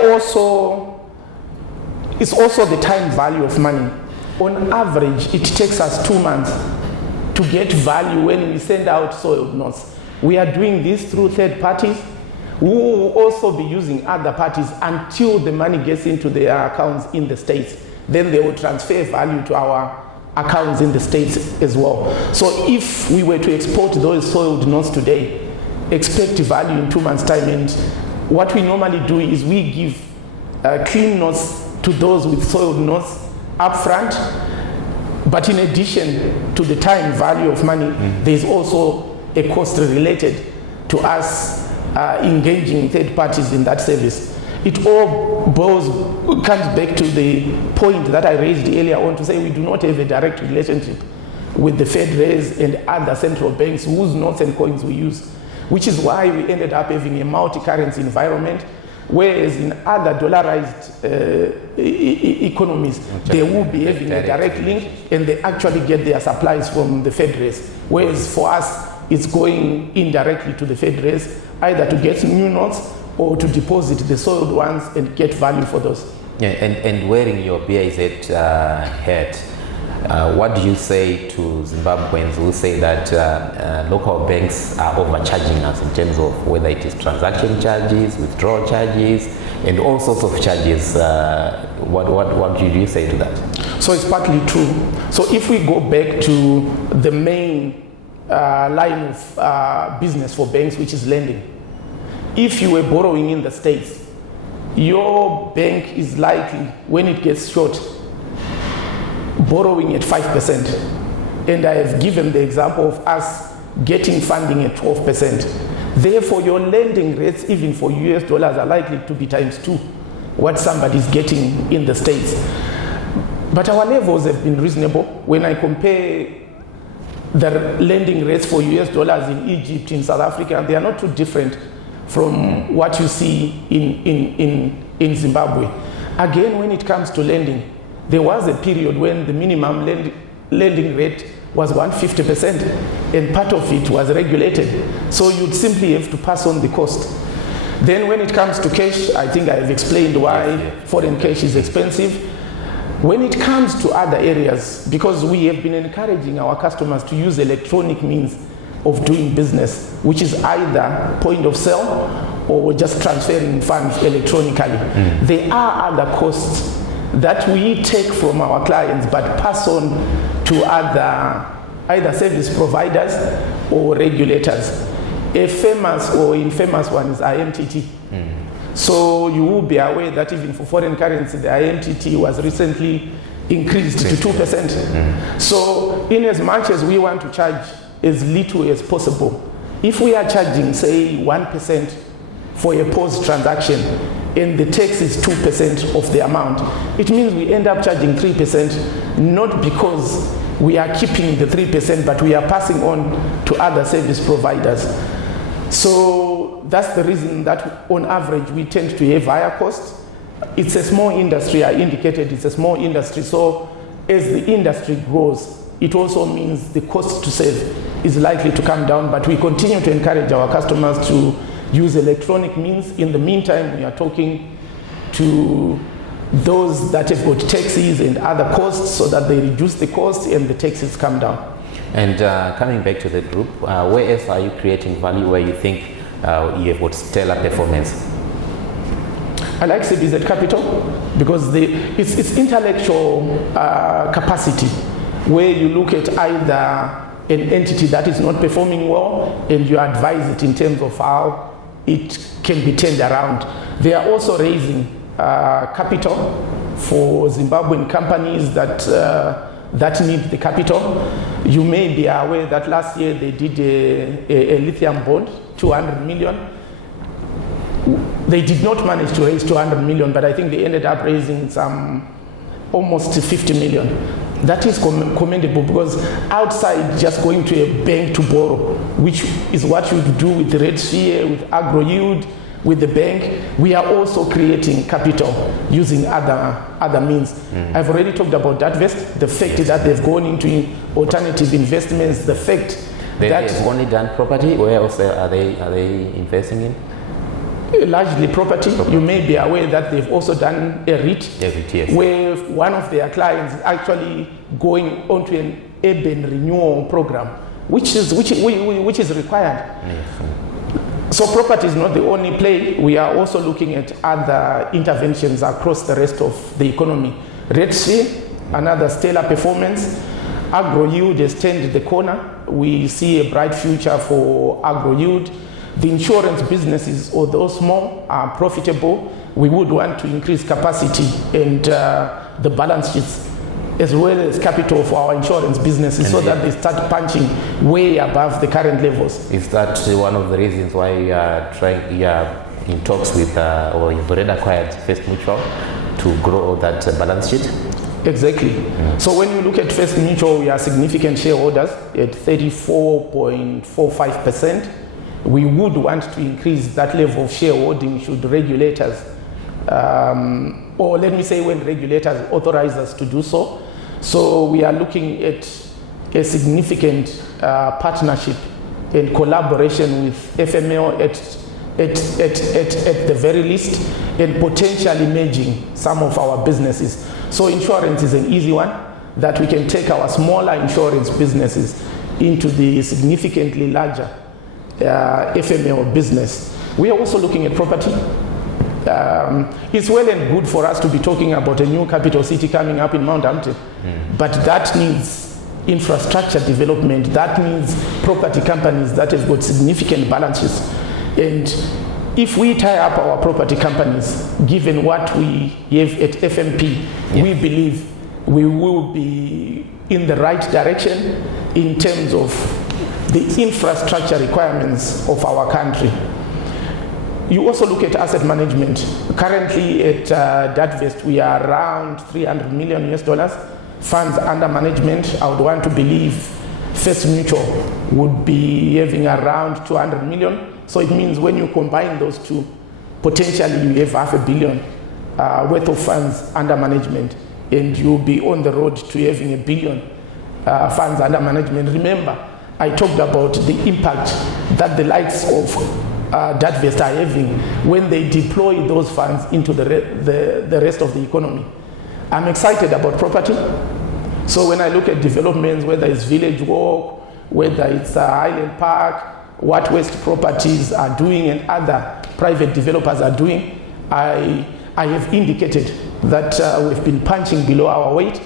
it's also the time value of money. On average, it takes us 2 months to get value when we send out soiled notes. We are doing this through third parties who will also be using other parties until the money gets into their accounts in the States. Then they will transfer value to our accounts in the States as well. So if we were to export those soiled notes today, expect value in 2 months' time. And what we normally do is we give clean notes to those with soiled notes upfront. But in addition to the time value of money, there's also a cost related to us engaging third parties in that service. It all comes back to the point that I raised earlier on to say we do not have a direct relationship with the Fed and other central banks whose notes and coins we use, which is why we ended up having a multi-currency environment, whereas in other dollarized economies, they will be having a direct link and they actually get their supplies from the Fed whereas for us, it's going indirectly to the Fed either to get new notes or to deposit the soiled ones and get value for those. Yeah, and wearing your BIZ hat, what do you say to Zimbabweans who say that local banks are overcharging us in terms of whether it is transaction charges, withdrawal charges, and all sorts of charges? What do you say to that? So it's partly true. So if we go back to the main line of business for banks, which is lending, if you were borrowing in the States, your bank is likely, when it gets short, borrowing at 5%. And I have given the example of us getting funding at 12%. Therefore, your lending rates, even for US dollars, are likely to be ×2 what somebody is getting in the States. But our levels have been reasonable. When I compare the lending rates for US dollars in Egypt, in South Africa, they are not too different from what you see in Zimbabwe. Again, when it comes to lending, there was a period when the minimum lending rate was 150%, and part of it was regulated. So you'd simply have to pass on the cost. Then when it comes to cash, I think I have explained why foreign cash is expensive. When it comes to other areas, because we have been encouraging our customers to use electronic means of doing business, which is either point of sale or just transferring funds electronically. There are other costs that we take from our clients but pass on to either service providers or regulators. A famous or infamous one is IMTT. So you will be aware that even for foreign currency, the IMTT was recently increased to 2%. So in as much as we want to charge as little as possible, if we are charging, say, 1% for a POS transaction and the tax is 2% of the amount, it means we end up charging 3%, not because we are keeping the 3%, but we are passing on to other service providers. So that's the reason that on average we tend to have higher costs. It's a small industry, I indicated it's a small industry, so as the industry grows, it also means the cost to serve is likely to come down, but we continue to encourage our customers to use electronic means. In the meantime, we are talking to those that have got taxes and other costs so that they reduce the cost and the taxes come down. And coming back to the group, where else are you creating value where you think you have got stellar performance? I like CBZ Capital because it's intellectual capacity, where you look at either an entity that is not performing well and you advise it in terms of how it can be turned around. They are also raising capital for Zimbabwean companies that need the capital. You may be aware that last year they did a lithium bond, 200 million. They did not manage to raise 200 million, but I think they ended up raising some almost 50 million. That is commendable, because outside just going to a bank to borrow, which is what you do with the Red Sphere, with Agro Yield, with the bank, we are also creating capital using other means. I've already talked about DATVEST, the fact that they've gone into alternative investments, the fact that they've only done property. Where else are they investing in? Largely property. You may be aware that they've also done a REIT, yes, where one of their clients is actually going onto an urban renewal program, which is required. So property is not the only play. We are also looking at other interventions across the rest of the economy. Red Sea, another stellar performance. Agro yield has turned the corner. We see a bright future for agro yield. The insurance businesses, although small, are profitable. We would want to increase capacity and the balance sheets, as well as capital for our insurance businesses, so that they start punching way above the current levels. Is that one of the reasons why you are in talks with, or you've already acquired First Mutual to grow that balance sheet? Exactly. So when you look at First Mutual, we are significant shareholders at 34.45%. We would want to increase that level of shareholding should regulators, or let me say when regulators authorize us to do so. So we are looking at a significant partnership and collaboration with FML at the very least, and potentially merging some of our businesses. So insurance is an easy one, that we can take our smaller insurance businesses into the significantly larger FML business. We are also looking at property. It's well and good for us to be talking about a new capital city coming up in Mount Hampton, but that needs infrastructure development, that needs property companies that have got significant balances. And if we tie up our property companies, given what we have at FMP, we believe we will be in the right direction in terms of the infrastructure requirements of our country. You also look at asset management. Currently at Dadvest, we are around $300 million funds under management. I would want to believe First Mutual would be having around 200 million. So it means when you combine those two, potentially you have $500 million worth of funds under management, and you'll be on the road to having $1 billion funds under management. Remember, I talked about the impact that the likes of Dadvest are having when they deploy those funds into the rest of the economy. I'm excited about property. So when I look at developments, whether it's Village Walk, whether it's Highland Park, what West Properties are doing and other private developers are doing, I have indicated that we've been punching below our weight,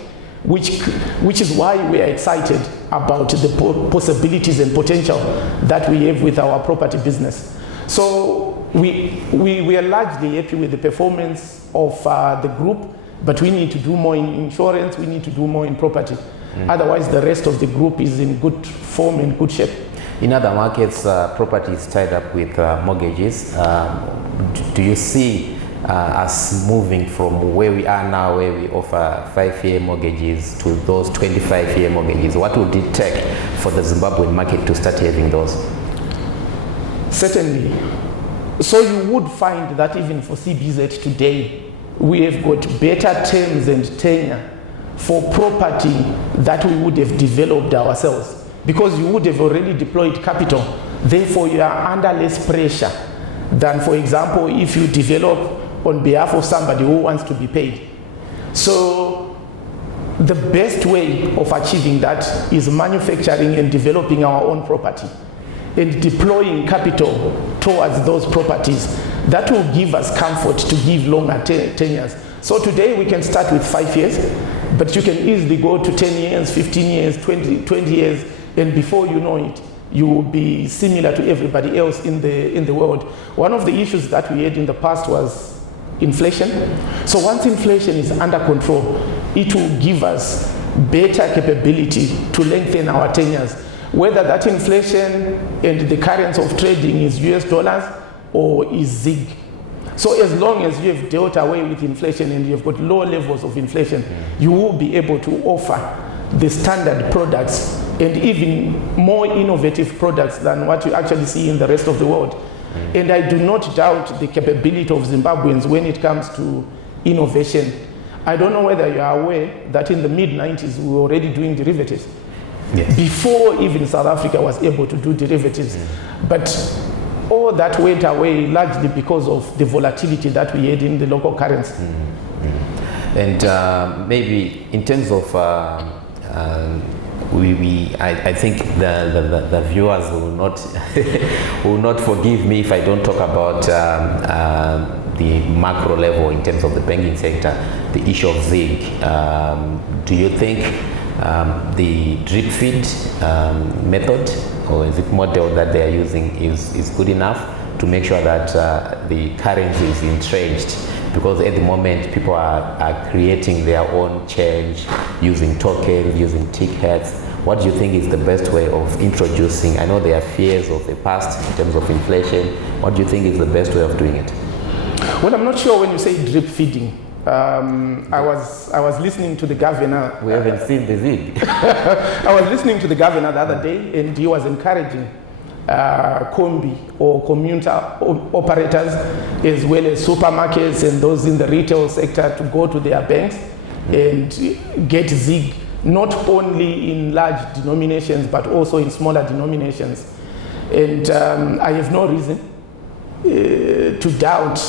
which is why we are excited about the possibilities and potential that we have with our property business. So we are largely happy with the performance of the group, but we need to do more in insurance, we need to do more in property. Otherwise, the rest of the group is in good form and good shape. In other markets, property is tied up with mortgages. Do you see us moving from where we are now, where we offer 5-year mortgages, to those 25-year mortgages? What would it take for the Zimbabwean market to start having those? Certainly. So you would find that even for CBZ today, we have got better terms and tenure for property that we would have developed ourselves, because you would have already deployed capital. Therefore, you are under less pressure than, for example, if you develop on behalf of somebody who wants to be paid. So the best way of achieving that is manufacturing and developing our own property and deploying capital towards those properties. That will give us comfort to give longer tenures. So today we can start with 5 years, but you can easily go to 10 years, 15 years, 20 years, and before you know it, you will be similar to everybody else in the world. One of the issues that we had in the past was inflation. So once inflation is under control, it will give us better capability to lengthen our tenures. Whether that inflation and the currency of trading is US dollars or is ZIG. So as long as you have dealt away with inflation and you've got low levels of inflation, you will be able to offer the standard products and even more innovative products than what you actually see in the rest of the world. And I do not doubt the capability of Zimbabweans when it comes to innovation. I don't know whether you are aware that in the mid-90s we were already doing derivatives. Yes. Before even South Africa was able to do derivatives. But all that went away largely because of the volatility that we had in the local currency. And maybe in terms of I think the viewers will not will not forgive me if I don't talk about the macro level in terms of the banking sector, the issue of ZIG. Do you think the drip feed method, or is it model that they are using, is good enough to make sure that the currency is entrenched? Because at the moment people are creating their own change using tokens, using tickets. What do you think is the best way of introducing? I know there are fears of the past in terms of inflation. What do you think is the best way of doing it? Well, I'm not sure when you say drip feeding. I was listening to the governor. We haven't seen the ZIG. I was listening to the governor the other day, and he was encouraging combi or commuter operators, as well as supermarkets and those in the retail sector, to go to their banks and get ZIG, not only in large denominations but also in smaller denominations. And I have no reason to doubt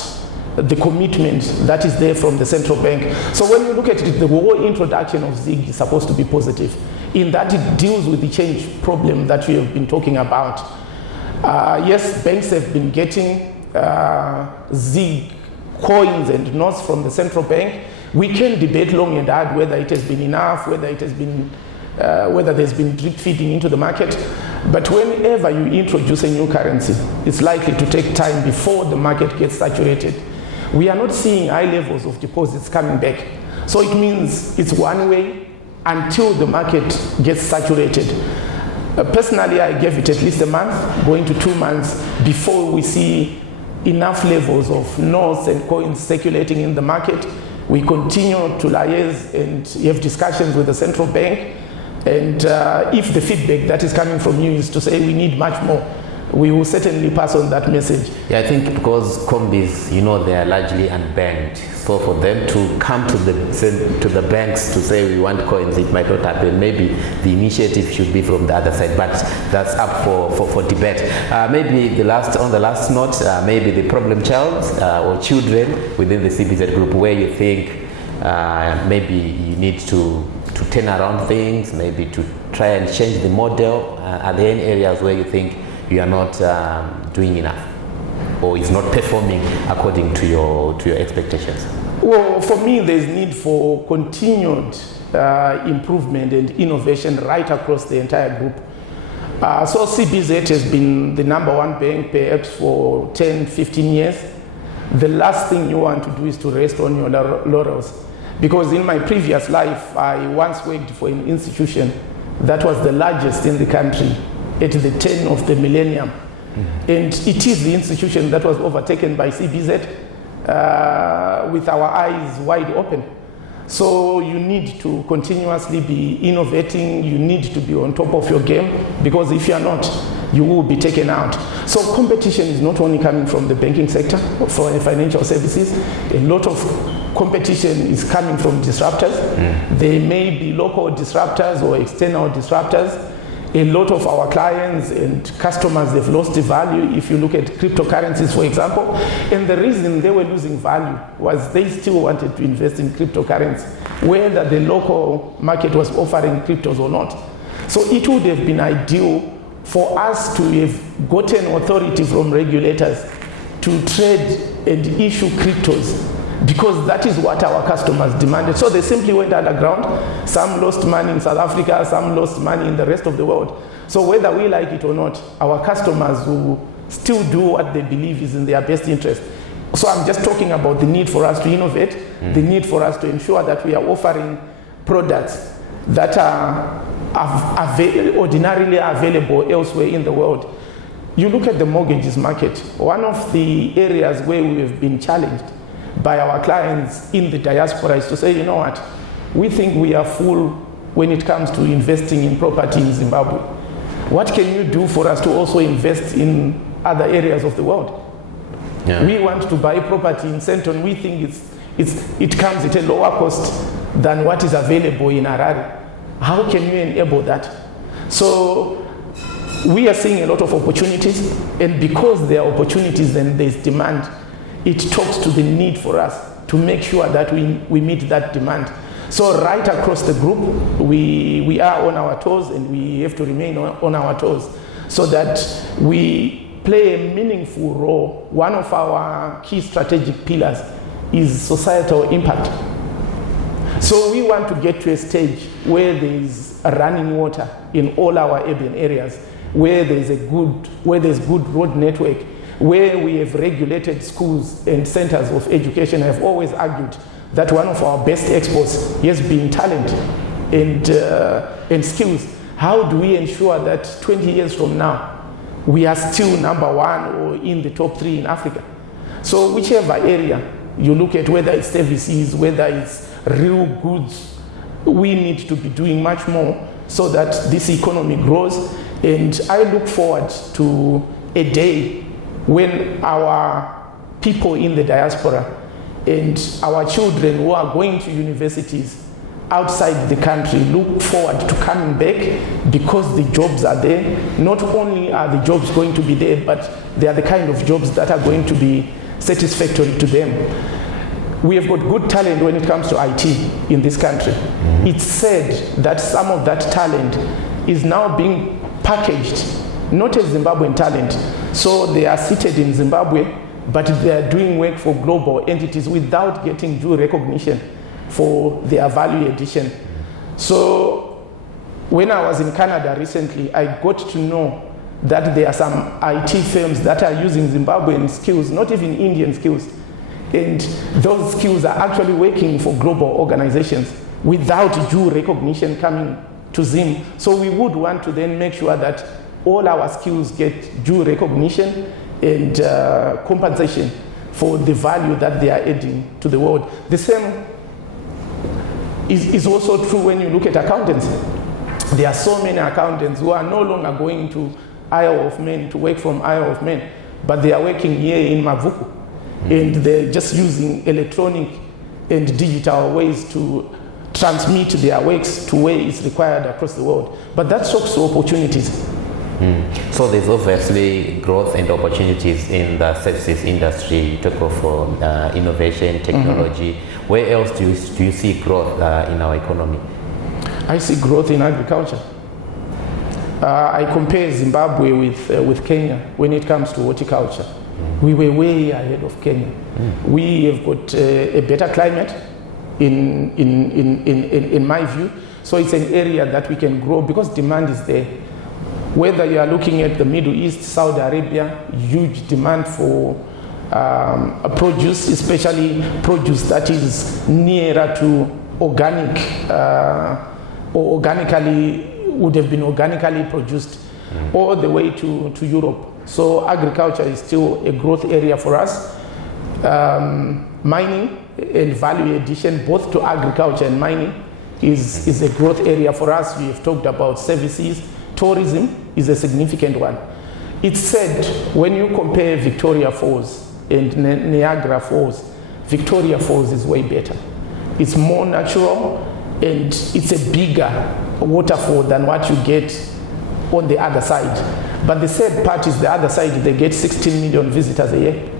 the commitment that is there from the central bank. So when you look at it, the whole introduction of ZIG is supposed to be positive, in that it deals with the change problem that we have been talking about. Yes, banks have been getting ZIG coins and notes from the central bank. We can debate long and hard whether it has been enough, whether it has been, whether there's been drip feeding into the market. But whenever you introduce a new currency, it's likely to take time before the market gets saturated. We are not seeing high levels of deposits coming back. So it means it's one way until the market gets saturated. Personally, I gave it at least a month, going to 2 months, before we see enough levels of notes and coins circulating in the market. We continue to liaise and have discussions with the central bank. And if the feedback that is coming from you is to say we need much more, we will certainly pass on that message. Yeah, I think because combis, you know, they are largely unbanked. So for them to come to the banks to say we want coins, it might not happen. Maybe the initiative should be from the other side, but that's up for debate. Maybe on the last note, maybe the problem child or children within the CBZ group, where you think maybe you need to turn around things, maybe to try and change the model. Are there any areas where you think you are not doing enough, or is not performing according to your expectations? Well, for me, there's need for continued improvement and innovation right across the entire group. So CBZ has been the #1 bank perhaps for 10, 15 years. The last thing you want to do is to rest on your laurels. Because in my previous life, I once worked for an institution that was the largest in the country at the turn of the millennium. And it is the institution that was overtaken by CBZ with our eyes wide open. So you need to continuously be innovating, you need to be on top of your game, because if you are not, you will be taken out. So competition is not only coming from the banking sector, for financial services. A lot of competition is coming from disruptors. They may be local disruptors or external disruptors. A lot of our clients and customers have lost the value. If you look at cryptocurrencies, for example, and the reason they were losing value was they still wanted to invest in cryptocurrency, whether the local market was offering cryptos or not. So it would have been ideal for us to have gotten authority from regulators to trade and issue cryptos, because that is what our customers demanded. So they simply went underground. Some lost money in South Africa, some lost money in the rest of the world. So whether we like it or not, our customers will still do what they believe is in their best interest. So I'm just talking about the need for us to innovate, the need for us to ensure that we are offering products that are ordinarily available elsewhere in the world. You look at the mortgages market, one of the areas where we have been challenged by our clients in the diaspora is to say, you know what, we think we are full when it comes to investing in property in Zimbabwe. What can you do for us to also invest in other areas of the world? Yeah. We want to buy property in Centon. We think it comes at a lower cost than what is available in Harare. How can you enable that? So we are seeing a lot of opportunities, and because there are opportunities and there's demand, it talks to the need for us to make sure that we meet that demand. So right across the group, we are on our toes, and we have to remain on our toes so that we play a meaningful role. One of our key strategic pillars is societal impact. So we want to get to a stage where there is running water in all our urban areas, where there's good road network, where we have regulated schools and centers of education. I've always argued that one of our best exports has been talent and skills. How do we ensure that 20 years from now, we are still number one or in the top 3 in Africa? So whichever area you look at, whether it's services, whether it's real goods, we need to be doing much more so that this economy grows. And I look forward to a day when our people in the diaspora and our children who are going to universities outside the country look forward to coming back, because the jobs are there. Not only are the jobs going to be there, but they are the kind of jobs that are going to be satisfactory to them. We have got good talent when it comes to IT in this country. It's said that some of that talent is now being packaged, not as Zimbabwean talent. So they are seated in Zimbabwe, but they are doing work for global entities without getting due recognition for their value addition. So when I was in Canada recently, I got to know that there are some IT firms that are using Zimbabwean skills, not even Indian skills. And those skills are actually working for global organizations without due recognition coming to Zim. So we would want to then make sure that all our skills get due recognition and compensation for the value that they are adding to the world. The same is also true when you look at accountants. There are so many accountants who are no longer going to Isle of Man to work from Isle of Man, but they are working here in Mavuku, and they're just using electronic and digital ways to transmit their works to where it's required across the world. But that's also opportunities. So there's obviously growth and opportunities in the services industry. You talk of innovation, technology. Where else do you see growth in our economy? I see growth in agriculture. I compare Zimbabwe with Kenya when it comes to horticulture. We were way ahead of Kenya. We have got a better climate in my view. So it's an area that we can grow because demand is there. Whether you are looking at the Middle East, Saudi Arabia, huge demand for produce, especially produce that is nearer to organic or organically would have been organically produced, all the way to Europe. So agriculture is still a growth area for us. Mining and value addition, both to agriculture and mining, is a growth area for us. We have talked about services. Tourism is a significant one. It's said when you compare Victoria Falls and Niagara Falls, Victoria Falls is way better. It's more natural and it's a bigger waterfall than what you get on the other side. But the sad part is the other side, they get 16 million visitors a year,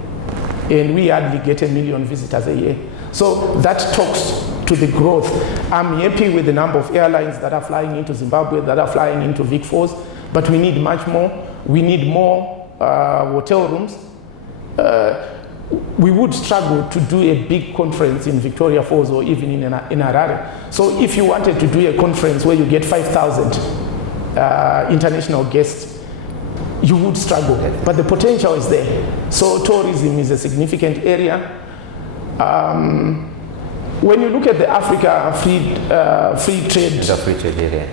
and we hardly get 1 million visitors a year. So that talks to the growth. I'm happy with the number of airlines that are flying into Zimbabwe, that are flying into Vic Falls, but we need much more. We need more hotel rooms. We would struggle to do a big conference in Victoria Falls or even in Harare. So if you wanted to do a conference where you get 5,000 international guests, you would struggle, but the potential is there. So tourism is a significant area. When you look at the Africa free trade area,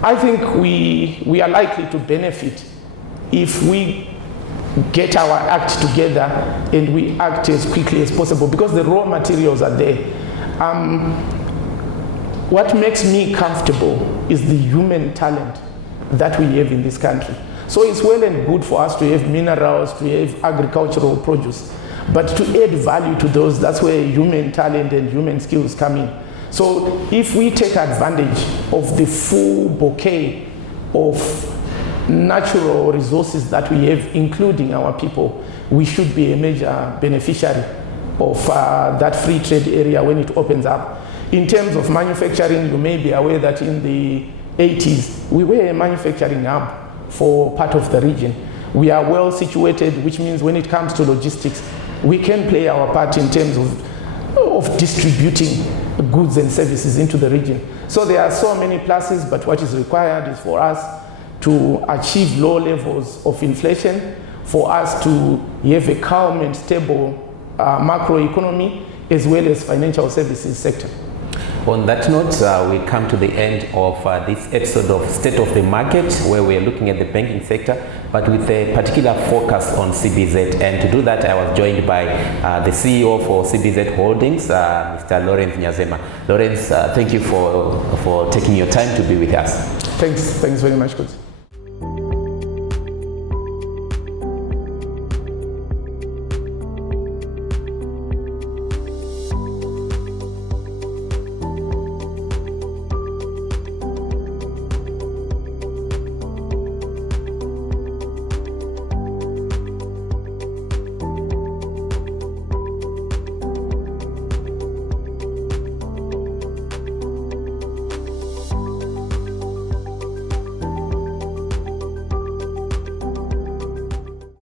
I think we are likely to benefit if we get our act together and we act as quickly as possible, because the raw materials are there. What makes me comfortable is the human talent that we have in this country. So it's well and good for us to have minerals, to have agricultural produce, but to add value to those, that's where human talent and human skills come in. So if we take advantage of the full bouquet of natural resources that we have, including our people, we should be a major beneficiary of that free trade area when it opens up. In terms of manufacturing, you may be aware that in the 80s, we were a manufacturing hub for part of the region. We are well situated, which means when it comes to logistics, we can play our part in terms of distributing goods and services into the region. So there are so many pluses, but what is required is for us to achieve low levels of inflation, for us to have a calm and stable macroeconomy, as well as financial services sector. On that note, we come to the end of this episode of State of the Market, where we are looking at the banking sector, but with a particular focus on CBZ. And to do that, I was joined by the CEO for CBZ Holdings, Mr. Lawrence Nyazema. Lawrence, thank you for taking your time to be with us. Thanks very much, Coach.